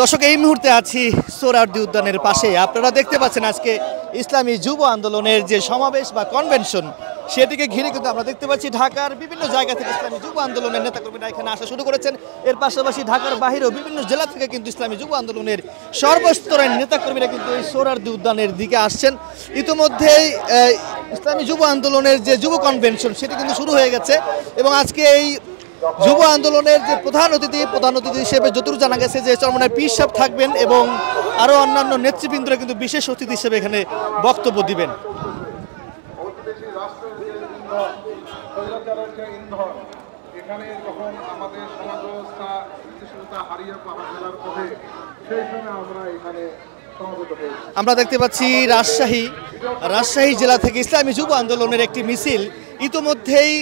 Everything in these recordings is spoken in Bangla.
দর্শক এই মুহূর্তে আছি সোহরাওয়ার্দী উদ্যানের পাশে। আপনারা দেখতে পাচ্ছেন আজকে ইসলামী যুব আন্দোলনের যে সমাবেশ বা কনভেনশন সেটিকে ঘিরে কিন্তু আমরা দেখতে পাচ্ছি ঢাকার বিভিন্ন জায়গা থেকে ইসলামী যুব আন্দোলনের নেতাকর্মীরা এখানে আসা শুরু করেছেন। এর পাশাপাশি ঢাকার বাহিরেও বিভিন্ন জেলা থেকে কিন্তু ইসলামী যুব আন্দোলনের সর্বস্তরের নেতাকর্মীরা কিন্তু এই সোহরাওয়ার্দী উদ্যানের দিকে আসছেন। ইতিমধ্যেই ইসলামী যুব আন্দোলনের যে যুব কনভেনশন সেটি কিন্তু শুরু হয়ে গেছে এবং আজকে এই যুব আন্দোলনের যে প্রধান অতিথি হিসেবে যতটুকু জানা গেছে যে চরমনায় পীর সাহেব থাকবেন এবং আরও অন্যান্য নেতৃবৃন্দরা কিন্তু বিশেষ অতিথি হিসেবে এখানে বক্তব্য দিবেন। আমরা দেখতে পাচ্ছি রাজশাহী জেলা থেকে ইসলামী যুব আন্দোলনের একটি মিছিল ইতিমধ্যেই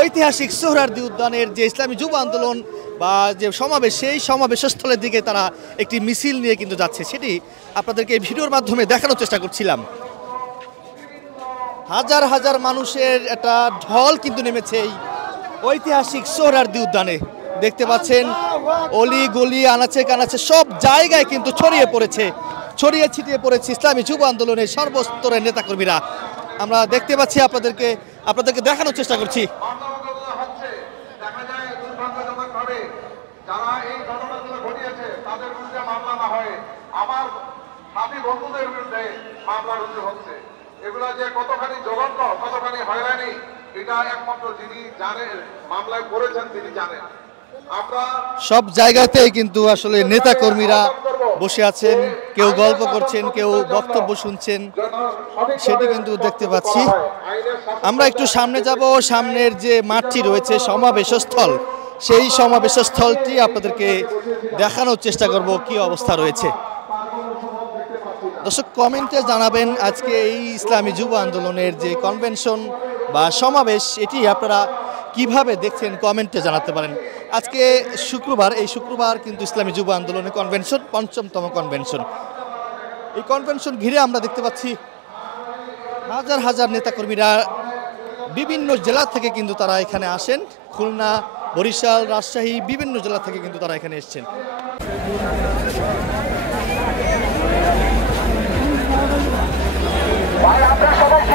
ঐতিহাসিক সোহরাওয়ার্দী উদ্যানের যে ইসলামী যুব আন্দোলন বা যে সমাবেশ সেই সমাবেশস্থলের দিকে তারা একটি মিছিল নিয়ে কিন্তু যাচ্ছে, সেটি আপনাদেরকে এই ভিডিওর মাধ্যমে দেখানোর চেষ্টা করছিলাম। হাজার হাজার মানুষের একটা ঢল কিন্তু নেমেছে এই ঐতিহাসিক সোহরাওয়ার্দী উদ্যানে। দেখতে পাচ্ছেন অলি গলি আনাচে কানাচে সব জায়গায় কিন্তু ছড়িয়ে ছিটিয়ে পড়েছে ইসলামী যুব আন্দোলনের সর্বস্তরের নেতাকর্মীরা। আমরা দেখতে পাচ্ছি আপনাদেরকে দেখানোর চেষ্টা করছি। যারা এই ঘটনাগুলো ঘটিয়েছে তাদের বিরুদ্ধে মামলা না হয় আমার সাথী বন্ধুদের বিরুদ্ধে মামলা রুজু হচ্ছে। এগুলো যে কতখানি জঘন্য কতখানি হয়রানি এটা একমাত্র যিনি জানেন মামলায় করেছেন তিনি জানেন। সব জায়গাতেই কিন্তু আসলে নেতা কর্মীরা বসে আছেন, কেউ গল্প করছেন, কেউ বক্তব্য শুনছেন, সেটি কিন্তু দেখতে পাচ্ছি। আমরা একটু সামনে যাব, সামনের যে মাঠটি রয়েছে সমাবেশস্থল, সেই সমাবেশস্থলটি আপনাদেরকে দেখানোর চেষ্টা করব কি অবস্থা রয়েছে। দর্শক কমেন্টে জানাবেন আজকে এই ইসলামী যুব আন্দোলনের যে কনভেনশন বা সমাবেশ এটি আপনারা কিভাবে দেখছেন কমেন্টে জানাতে পারেন। আজকে শুক্রবার, এই শুক্রবার কিন্তু ইসলামী যুব আন্দোলনের কনভেনশন, পঞ্চমতম কনভেনশন। এই কনভেনশন ঘিরে আমরা দেখতে পাচ্ছি হাজার হাজার নেতাকর্মীরা বিভিন্ন জেলা থেকে কিন্তু তারা এখানে আসেন। খুলনা, বরিশাল, রাজশাহী বিভিন্ন জেলা থেকে কিন্তু তারা এখানে এসেছেন। সবাই